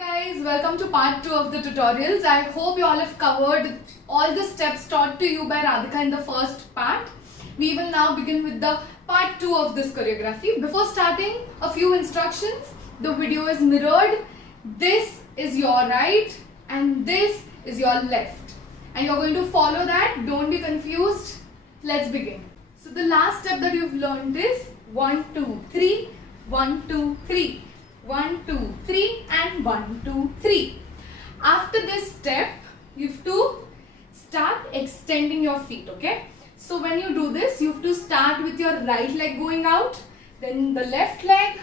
Guys, welcome to part 2 of the tutorials. I hope you all have covered all the steps taught to you by Radhika in the first part. We will now begin with the part 2 of this choreography. Before starting, a few instructions. The video is mirrored. This is your right and this is your left. And you're going to follow that. Don't be confused. Let's begin. So the last step that you've learned is 1, 2, 3, 1, 2, 3. 1, 2, 3 and 1, 2, 3. After this step, you have to start extending your feet, okay? So when you do this, you have to start with your right leg going out, then the left leg,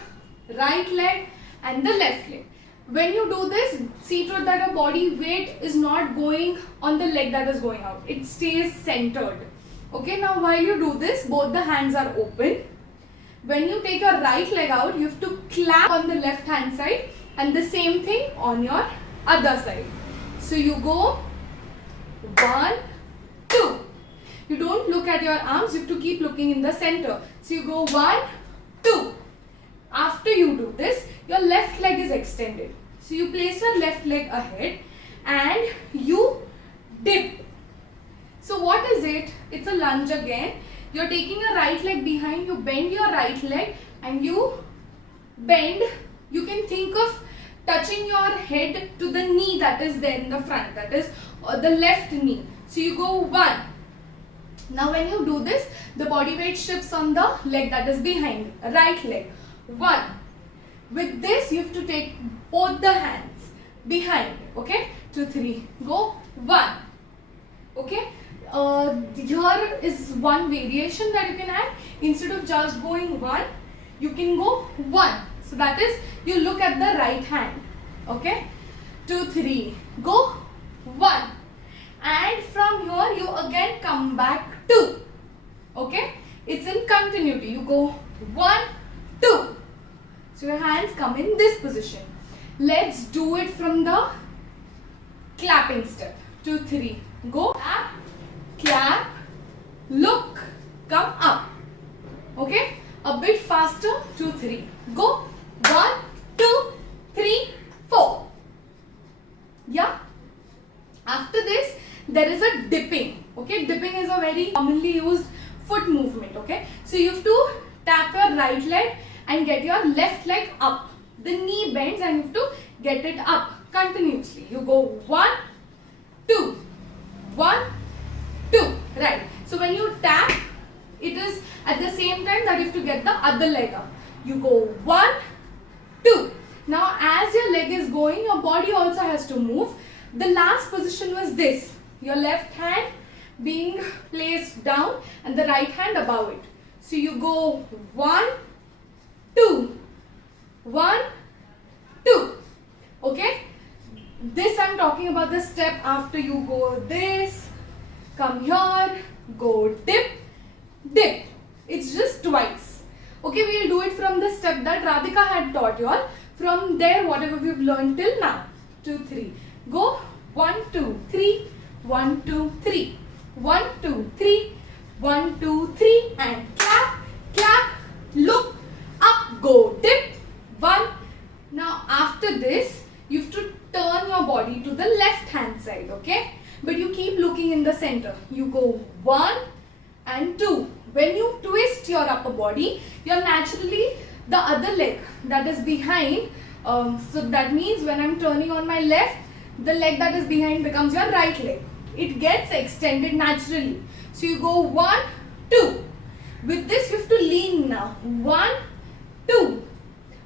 right leg and the left leg. When you do this, see to it that your body weight is not going on the leg that is going out. It stays centered. Okay, now while you do this, both the hands are open. When you take your right leg out, you have to clap on the left hand side and the same thing on your other side. So you go 1, 2. You don't look at your arms, you have to keep looking in the center. So you go 1, 2. After you do this, your left leg is extended. So you place your left leg ahead and you dip. So what is it? It's a lunge again. You're taking your right leg behind, you bend your right leg and you bend. You can think of touching your head to the knee that is there in the front, that is the left knee. So you go 1. Now when you do this, the body weight shifts on the leg that is behind, right leg. 1. With this, you have to take both the hands behind, okay? 2, 3, go 1, okay? Here is one variation that you can add. Instead of just going 1, you can go 1. So that is, you look at the right hand. Okay? 2, 3, go 1. And from here, you again come back 2. Okay? It's in continuity. You go 1, 2. So your hands come in this position. Let's do it from the clapping step. 2, 3, go up. Clap, look, come up. Okay? A bit faster. 2, 3. Go. 1, 2, 3, 4. Yeah? After this, there is a dipping. Okay? Dipping is a very commonly used foot movement. Okay? So you have to tap your right leg and get your left leg up. The knee bends and you have to get it up continuously. You go 1, 2, 1, 2. Right. So when you tap, it is at the same time that you have to get the other leg up. You go 1, 2. Now as your leg is going, your body also has to move. The last position was this. Your left hand being placed down and the right hand above it. So you go 1, 2. 1, 2. Okay. This I'm talking about the step after you go this. Come here, go dip, dip. It's just twice. Okay, we'll do it from the step that Radhika had taught you all. From there, whatever we've learned till now. 2, 3. Go 1, 2, 3. 1, 2, 3. 1, 2, 3. 1, 2, 3. And clap, clap, look, up, go, dip. 1. Now after this, you have to turn your body to the left hand side, okay? But you keep looking in the center. You go 1 and 2. When you twist your upper body, you're naturally the other leg that is behind. So that means when I'm turning on my left, the leg that is behind becomes your right leg. It gets extended naturally. So you go 1, 2. With this, you have to lean now. 1, 2.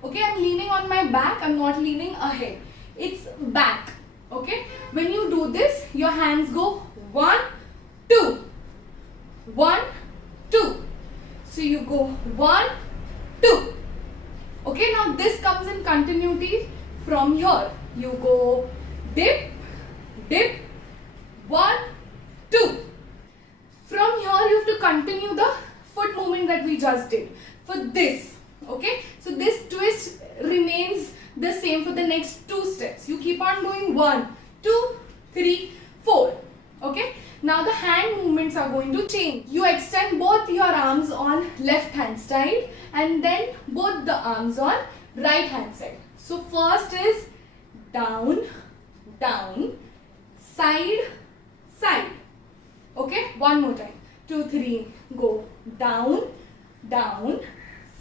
Okay, I'm leaning on my back. I'm not leaning ahead. It's back. Okay, when you do this, your hands go 1, 2, 1, 2. So you go 1, 2. Okay, now this comes in continuity from here. You go dip, dip, 1, 2. From here, you have to continue the foot movement that we just did for this. Okay, so this twist remains the same for the next 2 steps. You keep on doing 1, 2, 3, 4. Okay. Now the hand movements are going to change. You extend both your arms on left hand side and then both the arms on right hand side. So first is down, down, side, side. Okay, one more time. 2, 3, go down, down,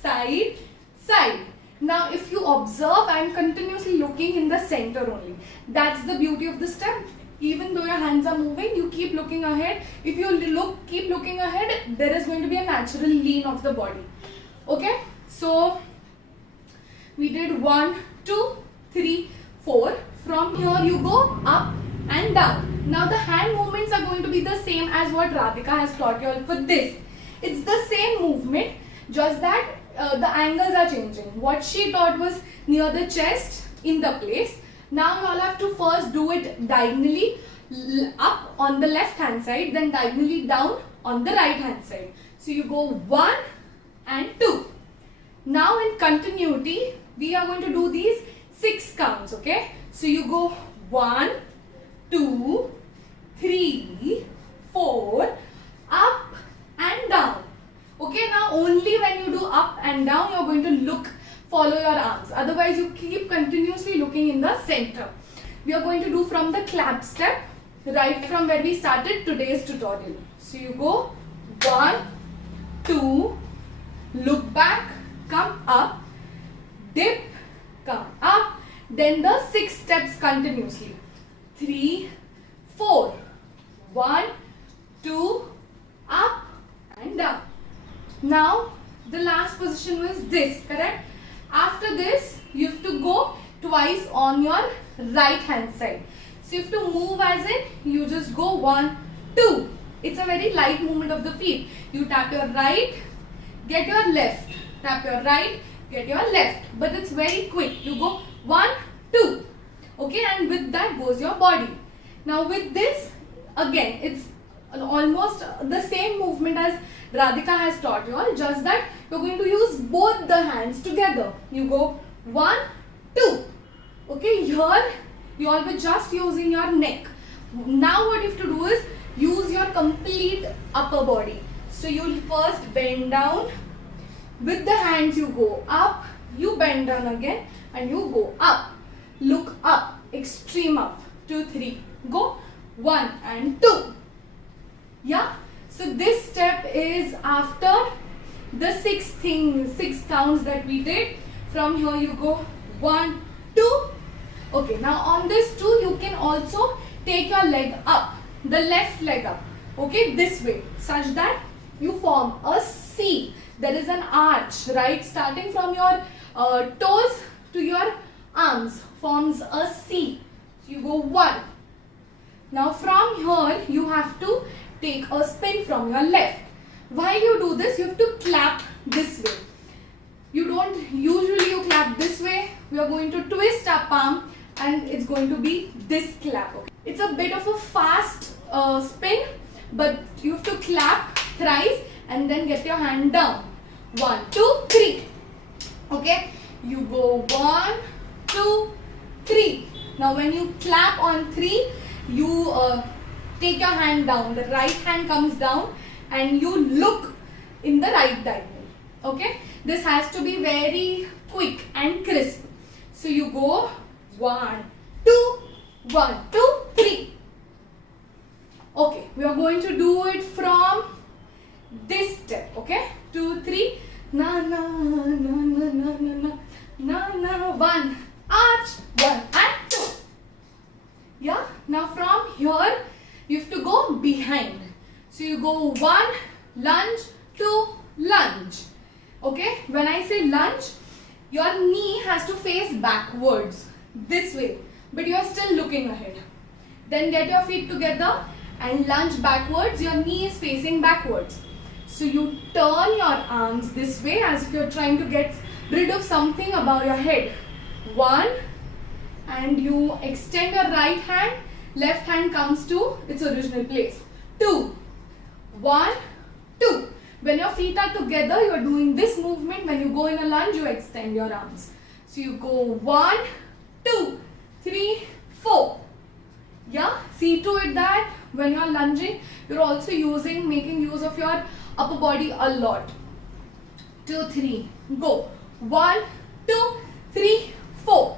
side, side. Now if you observe, I am continuously looking in the center only. That's the beauty of the step. Even though your hands are moving, you keep looking ahead. If you keep looking ahead, there is going to be a natural lean of the body. Okay, so we did 1, 2, 3, 4. From here you go up and down. Now the hand movements are going to be the same as what Radhika has taught you all for this. It's the same movement, just that the angles are changing. What she taught was near the chest in the place. Now you all have to first do it diagonally up on the left hand side, then diagonally down on the right hand side. So you go 1 and 2. Now in continuity, we are going to do these 6 counts, okay? So you go 1, 2, 3, 4, up and down. Okay, now only when you do up and down, you are going to follow your arms. Otherwise, you keep continuously looking in the center. We are going to do from the clap step, right from where we started today's tutorial. So you go 1, 2, look back, come up, dip, come up, then the 6 steps continuously. 3, 4, 1, 2, up and down. Now the last position was this, correct? After this, you have to go twice on your right hand side. So you have to move as in, you just go 1, 2. It's a very light movement of the feet. You tap your right, get your left. Tap your right, get your left. But it's very quick. You go 1, 2. Okay, and with that goes your body. Now with this, again, it's almost the same movement as Radhika has taught you all, just that you're going to use both the hands together. You go 1, 2. Okay, here you all be just using your neck. Now what you have to do is use your complete upper body. So you'll first bend down. With the hands you go up, you bend down again and you go up. Look up, extreme up. 2, 3, go 1 and 2. Yeah, so this step is after the 6 counts that we did. From here you go 1, 2. Okay, now on this 2 you can also take your leg up, the left leg up, okay, this way, such that you form a C. There is an arch, right, starting from your toes to your arms, forms a C. So you go 1. Now from here you have to take a spin from your left. While you do this, you have to clap this way. You don't usually you clap this way. We are going to twist our palm and it's going to be this clap. Okay. It's a bit of a fast spin, but you have to clap thrice and then get your hand down. 1, 2, 3. Okay, you go 1, 2, 3. Now when you clap on 3, you take your hand down. The right hand comes down and you look in the right diagonal. Okay, this has to be very quick and crisp. So you go 1, 2, 1, 2, 3. Okay, we are going to do it from this step. Okay, 2, 3. Na na na na na na na na. 1 arch, 1 and 2. Yeah. Now from here you have to go behind. So you go 1 lunge, 2 lunge. Okay. When I say lunge, your knee has to face backwards this way, but you are still looking ahead. Then get your feet together and lunge backwards. Your knee is facing backwards. So you turn your arms this way as if you're trying to get rid of something above your head. 1, and you extend your right hand. Left hand comes to its original place. 2, 1, 2. When your feet are together, you are doing this movement. When you go in a lunge, you extend your arms. So you go 1, 2, 3, 4. Yeah, see to it that when you are lunging, you are also making use of your upper body a lot. 2, 3, go. 1, 2, 3, 4.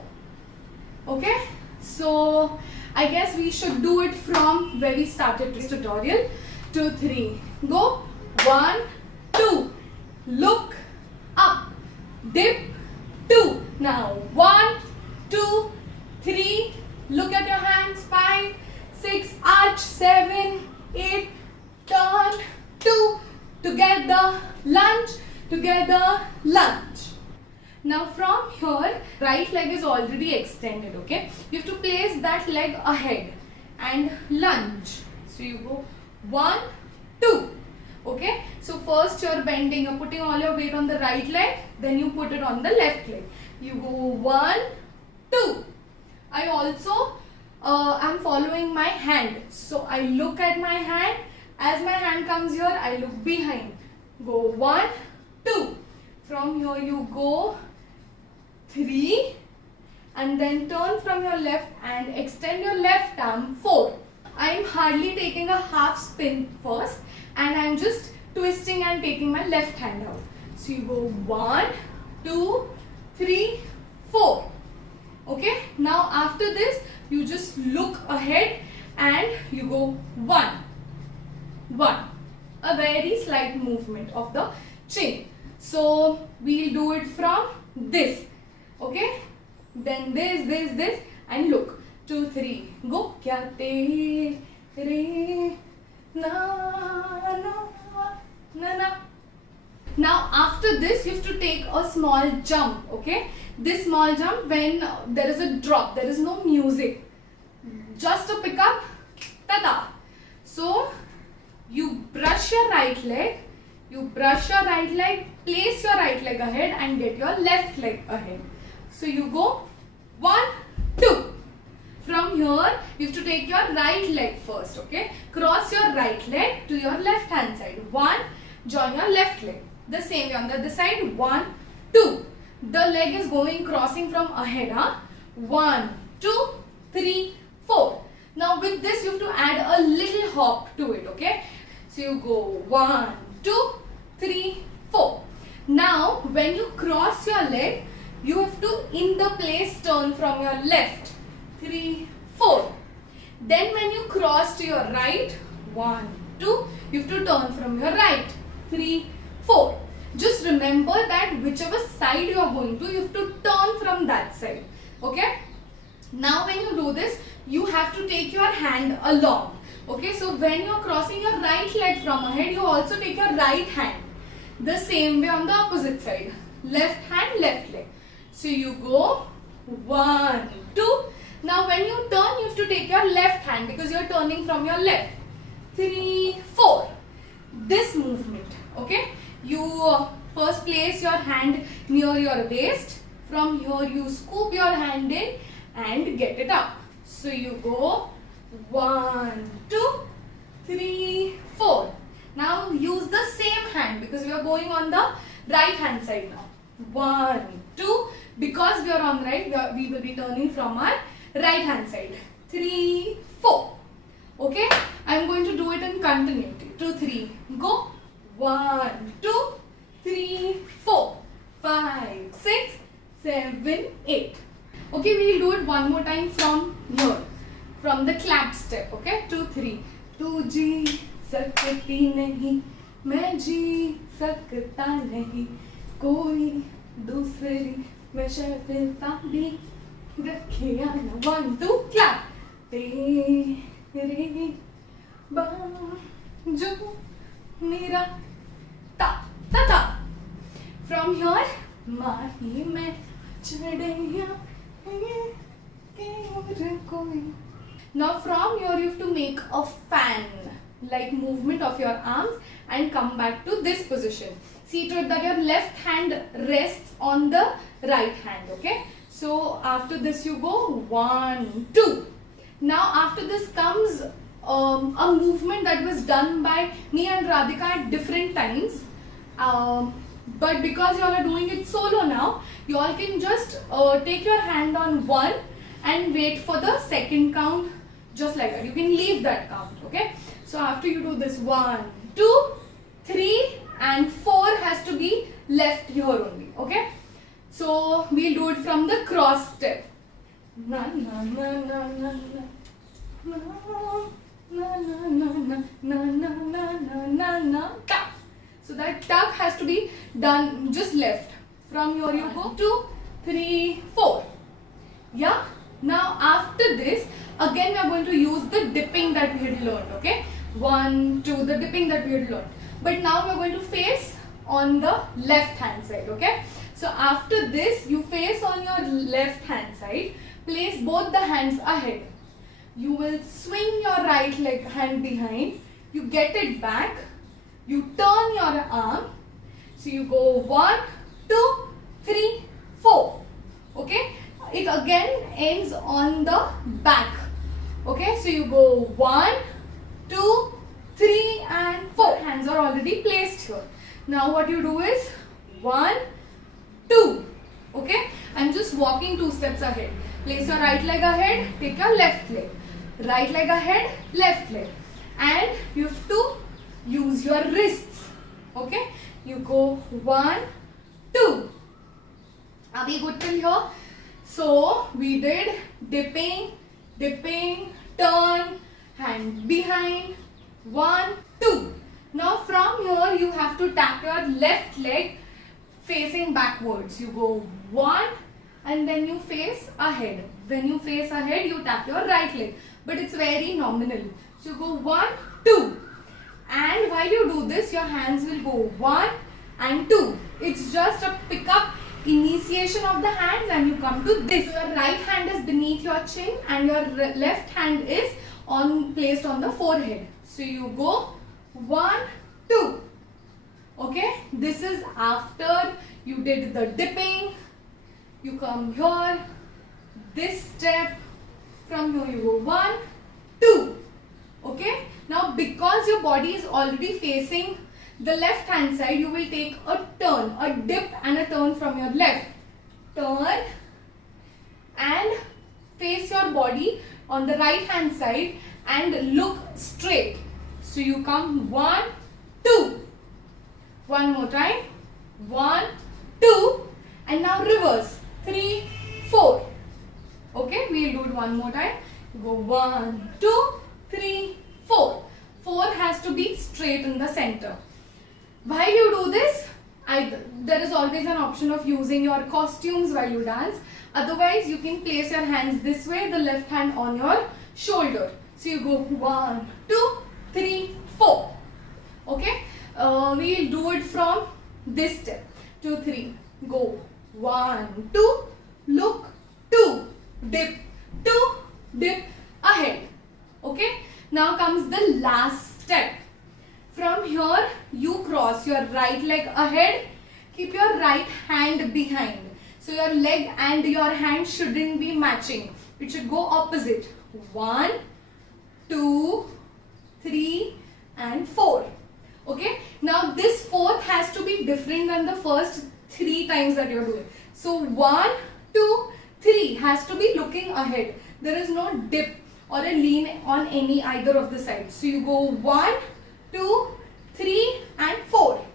Okay, So I guess we should do it from where we started this tutorial. 2, 3, go. 1, 2, look up, dip, 2. Now 1, 2, 3, look at your hands, 5, 6, arch, 7, 8, turn, 2, together, lunge, together, lunge. Now from here, right leg is already extended, okay? You have to place that leg ahead and lunge. So you go 1, 2, okay? So first you're bending, you're putting all your weight on the right leg, then you put it on the left leg. You go 1, 2. I also am following my hand. So I look at my hand. As my hand comes here, I look behind. Go 1, 2. From here you go 3 and then turn from your left and extend your left arm 4. I am hardly taking a half spin first and I am just twisting and taking my left hand out. So you go 1, 2, 3, 4. Okay, now after this you just look ahead and you go 1, 1. A very slight movement of the chin. So we'll do it from this. Okay, then this and look. 2, 3, go. Kya tere na na. Now after this you have to take a small jump, okay? This small jump when there is a drop, there is no music. Just a pickup, tada. So you brush your right leg, place your right leg ahead and get your left leg ahead. So you go 1, 2. From here, you have to take your right leg first, okay? Cross your right leg to your left hand side. 1, join your left leg. The same way on the other side. 1, 2. The leg is going crossing from ahead, huh? 1, 2, 3, 4. Now with this, you have to add a little hop to it, okay? So you go 1, 2, 3, 4. Now when you cross your leg, you have to in the place turn from your left. 3, 4. Then when you cross to your right, 1, 2, you have to turn from your right. 3, 4. Just remember that whichever side you are going to, you have to turn from that side. Okay? Now when you do this, you have to take your hand along. Okay, so when you are crossing your right leg from ahead, you also take your right hand. The same way on the opposite side. Left hand, left leg. So you go 1, 2. Now when you turn, you have to take your left hand because you are turning from your left. 3, 4. This movement, okay? You first place your hand near your waist. From here you scoop your hand in and get it up. So you go 1, 2, 3, 4. Now use the same hand because we are going on the right hand side now. 1, 2. Because we are on right, we will be turning from our right hand side. 3, 4. Okay, I am going to do it in continuity. 2, 3, go. 1, 2, 3, 4, 5, 6, 7, 8. Okay, we will do it one more time from here, from the clap step. Okay, 2, 3. तू जी सकती नहीं, मैं जी सकता नहीं, कोई दूसरी मैं शर्ता भी रखिया ना. 1, 2, clap. तेरे बाजू मेरा ता ता ता. From here, माही मैं चढ़ैया के कोई. Now from here you have to make a fan like movement of your arms and come back to this position. See to it that your left hand rests on the right hand. Okay. So after this you go 1, 2. Now after this comes a movement that was done by me and Radhika at different times. But because you all are doing it solo now, you all can just take your hand on 1 and wait for the second count, just like that. You can leave that count, okay? So after you do this 1, 2, 3 and 4 has to be left here only, okay? So we'll do it from the cross step. na na na na na na. Na na na na na na na na na na tap. So that tap has to be done just left. From here you go 2, 3, 4. Yeah. Now after this, again we are going to use the dipping that we had learned. Okay. 1, 2, the dipping that we had learned. But now we are going to face on the left hand side. Okay. So after this, you face on your left hand side. Place both the hands ahead. You will swing your right leg hand behind. You get it back. You turn your arm. So you go 1, 2, 3, 4. Okay. It again ends on the back. Okay. So you go 1, 2, 3 and 4. Hands are already placed here. Now what you do is 1, 2. Okay. I'm just walking 2 steps ahead. Place your right leg ahead. Take your left leg. Right leg ahead, left leg. And you have to use your wrists. Okay. You go 1, 2. Are we good till here? So we did dipping, dipping, turn, hand behind, 1, 2. Now from here you have to tap your left leg facing backwards. You go 1 and then you face ahead. When you face ahead, you tap your right leg. But it's very nominal. So you go 1, 2. And while you do this, your hands will go 1 and 2. It's just a pick-up initiation of the hands and you come to this. So your right hand is beneath your chin and your left hand is placed on the forehead. So you go 1, 2. Okay. This is after you did the dipping. You come here. This step. From here you go 1, 2. Okay. Now because your body is already facing the left hand side, you will take a turn, a dip and a turn from your left. Turn and face your body on the right hand side and look straight. So you come 1, 2. One more time. 1, 2. And now reverse. 3, 4. Okay, we will do it one more time. Go 1, 2, 3, 4. 4 has to be straight in the center. While you do this, there is always an option of using your costumes while you dance. Otherwise, you can place your hands this way, the left hand on your shoulder. So you go 1, 2, 3, 4. Okay, we will do it from this step. 2, 3. Go 1, 2. Look 2. Dip 2. Dip ahead. Okay. Now comes the last step. From here, you cross your right leg ahead. Keep your right hand behind. So your leg and your hand shouldn't be matching. It should go opposite. 1, 2, 3 and 4. Okay. Now this fourth has to be different than the first 3 times that you're doing. So 1, 2, 3 has to be looking ahead. There is no dip or a lean on either of the sides. So you go 1, 2, 3 and 4.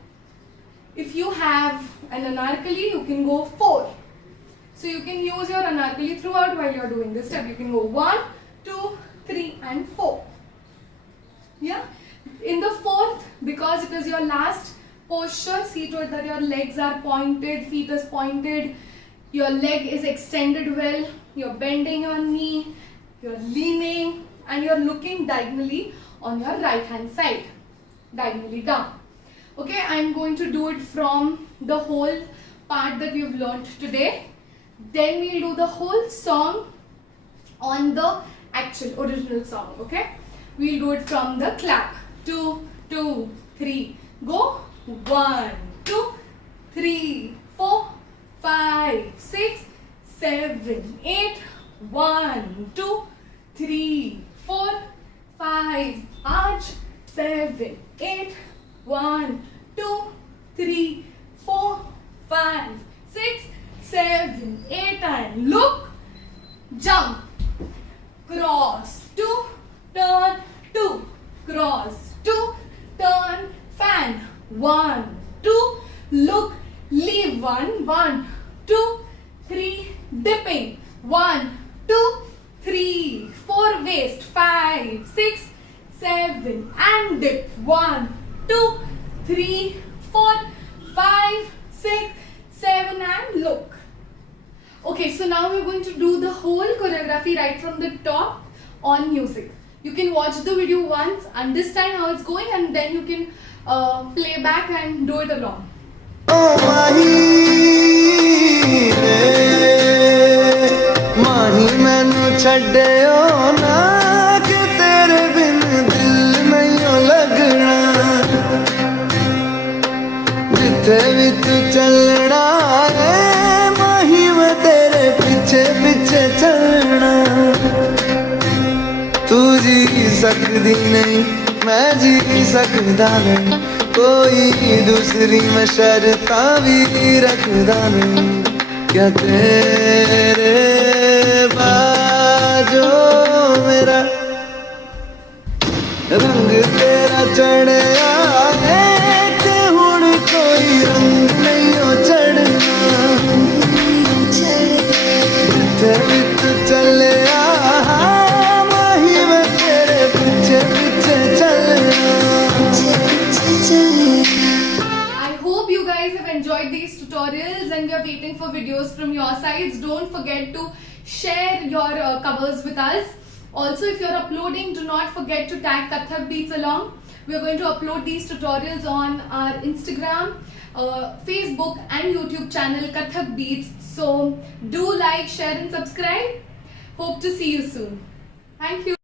If you have an anarkali, you can go 4. So you can use your anarkali throughout while you are doing this step. You can go 1, 2, 3 and 4. Yeah. In the fourth, because it is your last posture, see to it that your legs are pointed, feet is pointed, your leg is extended well, you're bending your knee, you're leaning and you're looking diagonally on your right hand side, diagonally down. Okay, I'm going to do it from the whole part that we've learned today. Then we'll do the whole song on the actual original song. Okay, we'll do it from the clap. 2, 2, 3, go. 1, 2, 3, 4, 5, 6, 7, 8. 1, 2, 3, 4, 5, arch, 7, 8. 1, 2, 3, 4, 5, 6, 7, 8 and look, jump, cross, 2, turn, 2, cross, 2, turn, fan, 1, 2, look, leave, 1, 1, 2, 3, dipping, 1, 2, 1, 2, 3, 4, 5, 6, 7 and look. Okay, so now we're going to do the whole choreography right from the top on music. You can watch the video once, understand how it's going, and then you can play back and do it along. ਮਾਹੀ ਮੈਨੂੰ ਛੱਡਿਓ ਨਾ ਕਿ ਤੇਰੇ ਬਿਨ ਦਿਲ ਨਹੀਂ ਲੱਗਣਾ ਜਿੱਥੇ ਵੀ ਤੂੰ ਚੱਲਣਾ ਏ ਮਾਹੀ ਮੈਂ ਤੇਰੇ ਪਿੱਛੇ ਪਿੱਛੇ ਚੱਲਣਾ ਤੂੰ ਜੀ ਸਕਦੀ ਨਹੀਂ ਮੈਂ ਜੀ ਸਕਦਾ ਨਹੀਂ ਕੋਈ ਦੂਸਰੀ ਮੈਂ ਸ਼ਰਤਾਂ ਵੀ ਰੱਖਦਾ ਨਹੀਂ क्या तेरे बाजो मेरा रंग तेरा चढ़या है ते हुण कोई रंग नहीं हो चढ़ना जिथे भी तू चलिया माही मैं तेरे पीछे पीछे चलना I hope you guys have enjoyed these tutorials and we are waiting for videos from your sides. Don't forget to share your covers with us. Also, if you're uploading, do not forget to tag Kathak Beats along. We are going to upload these tutorials on our Instagram, Facebook and YouTube channel Kathak Beats. So do like, share and subscribe. Hope to see you soon. Thank you.